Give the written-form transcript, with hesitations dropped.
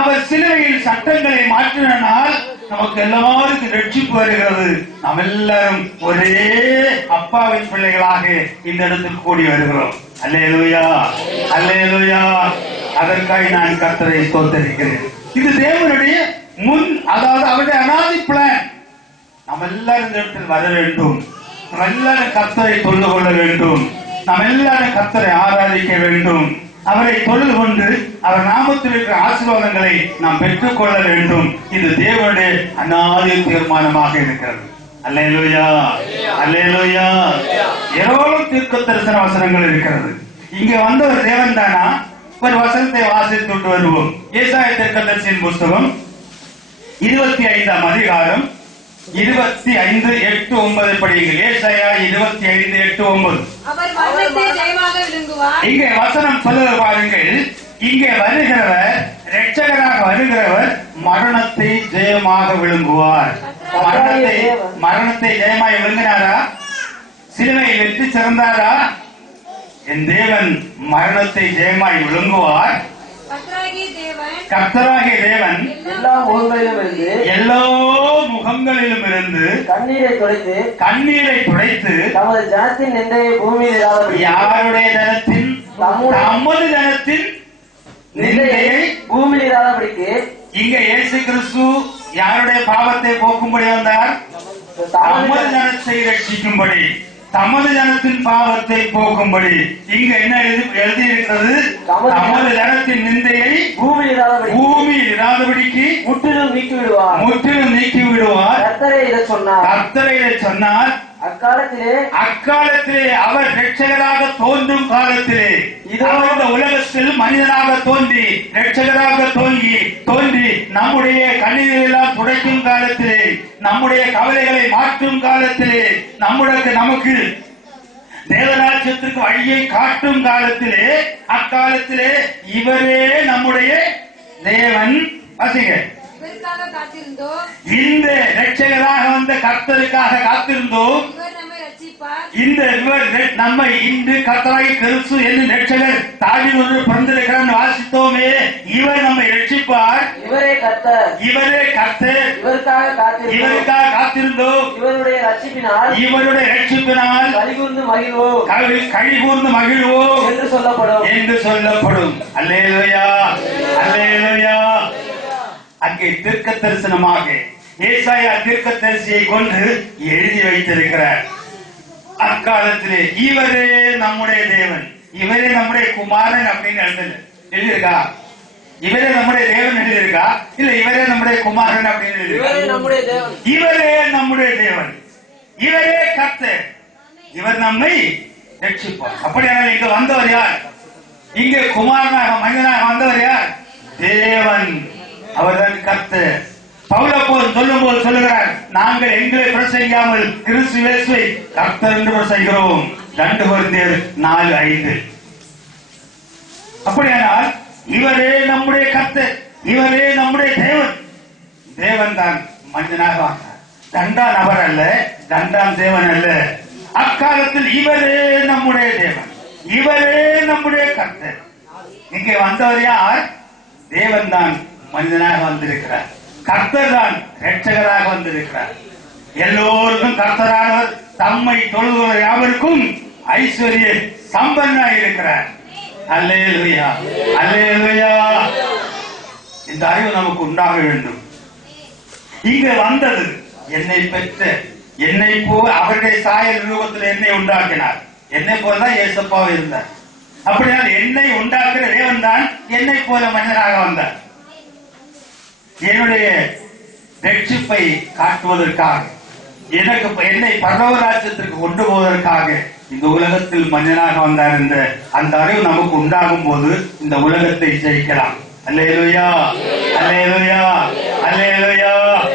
அவர் சிலுவையில் சட்டங்களை மாற்றினால் நமக்கு எல்லாருக்கும் ரட்சிப்பு வருகிறது. நாம் எல்லாரும் ஒரே அப்பாவின் பிள்ளைகளாக இந்த இடத்துக்கு கூடி வருகிறோம். அல்லேலூயா, அல்லேலூயா. அதற்காக நான் கர்த்தரை ஸ்தோத்திரிக்கிறேன். இது தேவனுடைய அதாவது அவருடைய அனாதி பிளான். நாம் எல்லாரும் இந்த இடத்தில் வர வேண்டும். நாம் எல்லாரும் கர்த்தரை தொழுது கொள்ள வேண்டும். நாம் எல்லாரும் கர்த்தரை ஆராதிக்க வேண்டும். அவரை தொழுது கொண்டு அவர் நாமத்தில் இருக்கிற ஆசீர்வாதங்களை நாம் பெற்றுக் கொள்ள வேண்டும். இது தேவனுடைய அனாதி தீர்மானமாக இருக்கிறது. அல்லேலூயா, அல்லேலூயா. ஏராளம் தீர்க்க தரிசன வசனங்கள் இருக்கிறது. இங்க வந்தவர் தேவன் தானா? ஒரு வசனத்தை வாசித்துட்டு வருவோம். ஏசாயா தீர்க்கதரிசியின் புஸ்தகம் 25ஆம் அதிகாரம் 25:8-9 படியுங்கள். ஏசாயா 25:8-9. இங்கே வசனம் சொல்ல பாருங்கள். இங்கே வருகிறவர், இரட்சகராக வருகிறவர் மரணத்தை ஜெயமாக விழுங்குவார். மரணத்தை ஜெயமாக விழுங்கினாரா? சிலுவையில் வெற்றி சிறந்தாரா? என் தேவன் மரணத்தை ஜெயமாய் விழுங்குவார். கர்த்தராகிய தேவன் எல்லா முகங்களிலும் இருந்து கண்ணீரை துடைத்து தமது ஜனத்தின் நிந்தையை பூமியில் யாருடைய ஜனத்தின் தமது ஜனத்தின் நிந்தையை பூமியில் இராதபடிக்கு இங்க இயேசு கிறிஸ்து யாருடைய பாவத்தை போக்கும்படி வந்தார்? தமது ஜனத்தை ரட்சிக்கும்படி, தமது ஜனத்தின் பாவத்தை போக்கும்படி. இங்க என்ன எழுதியிருக்கிறது? தமது ஜனத்தின் நிந்தையை பூமியில் இராதபடிக்கு முற்றிலும் நீக்கி விடுவார். முற்றிலும் நீக்கி விடுவார். கர்த்தரே இதை சொன்னார். கர்த்தரே இதை சொன்னார். அக்காலத்திலே அவர் இரட்சகராக தோன்றும் காலத்திலே இந்த உலகத்தில் மனிதனாக தோன்றி இரட்சகராக தோன்றி நம்முடைய கண்ணீரெல்லாம் துடைக்கும் காலத்திலே, நம்முடைய கவலைகளை மாற்றும் காலத்திலே, நமக்கு தேவராஜ்யத்திற்கு வழியை காட்டும் காலத்திலே, அக்காலத்திலே இவரே நம்முடைய தேவன். வாசிங்க. இந்த இரட்சகராக வந்த கர்த்தருக்காக காத்திருந்தோம். இந்த நம்மை இன்று கர்த்தராகி கிறிஸ்து என்று இரட்சகர் தாவீது பிறந்திருக்கிறார் வாசித்தோமே. இவர் நம்மை ரட்சிப்பார். இவரே கர்த்தர், இவரே கர்த்தர். இவருக்காக காத்திருந்தோம். இவருடைய ரட்சிப்பினால் கழிகூர்ந்து மகிழ்வோம் என்று சொல்லப்படும். அல்லேலூயா, அல்லேலூயா. அங்கே தீர்க்க தரிசனமாக ஏசாயா தீர்க்க தரிசியை கொண்டு எழுதி வைத்திருக்கிறார். அக்காலத்திலே இவரே நம்முடைய தேவன், இவரே நம்முடைய குமாரன் அப்படின்னு எழுதியிருக்கா? இவரே நம்முடைய தேவன் எழுதியிருக்கா? இல்ல இவரே நம்முடைய குமாரன் அப்படின்னு எழுதியிருக்கா? இவரே நம்முடைய தேவன், இவரே கர்த்தர், இவர் நம்மை ரட்சிப்பார். அப்படியானால் இங்க வந்தவர் யார்? இங்கே குமாரனாக மனிதனாக வந்தவர் யார்? தேவன். அவர்தான் கர்த்தர். பவுலப்போல் சொல்லும் போது சொல்லுகிறார், நாங்கள் எங்களை பிரசங்கியாமல் கிறிஸ்து இயேசுவை கர்த்தர் என்று பிரசங்கிக்கிறோம். 2 கொரிந்தியர் 4:5. அப்படியானால் இவரே நம்முடைய கர்த்தர், இவரே நம்முடைய தேவன். தேவன் தான் மனிதனாக வந்தார். தண்டான் நபர் அல்ல, தண்டான் தேவன் அல்ல. அக்காலத்தில் இவரே நம்முடைய தேவன், இவரே நம்முடைய கர்த்தர். இங்கே வந்தவர் யார்? தேவன் தான் மனிதனாக வந்திருக்கிறார். கர்த்தர் தான் இரட்சகராக வந்திருக்கிறார். எல்லோருக்கும் கர்த்தரானவர் தம்மை தொழுகிற யாவருக்கும் ஐஸ்வர்ய சம்பன்னாக இருக்கிறார். அல்லேலூயா, அல்லேலூயா. இந்த அறிவு நமக்கு உண்டாக வேண்டும். இங்கு வந்தது என்னை பெற்ற, என்னை போல் அவருடைய சாயல் ரூபத்தில் என்னை உண்டாக்கினார். என்னை போலதான் இயேசப்பாவும் இருந்தார். அப்படினால் என்னை உண்டாக்குற தேவன் தான் என்னை போல மனிதனாக வந்தார். என்னுடைய ரட்சிப்பை காட்டுவதற்காக, என்னை பரலோகராஜ்யத்திற்கு கொண்டு போவதற்காக இந்த உலகத்தில் மனிதனாக வந்தார். அந்த அறிவு நமக்கு உண்டாகும் போது இந்த உலகத்தை ஜெயிக்கலாம். அல்லேலூயா, அல்லேலூயா, அல்லேலூயா.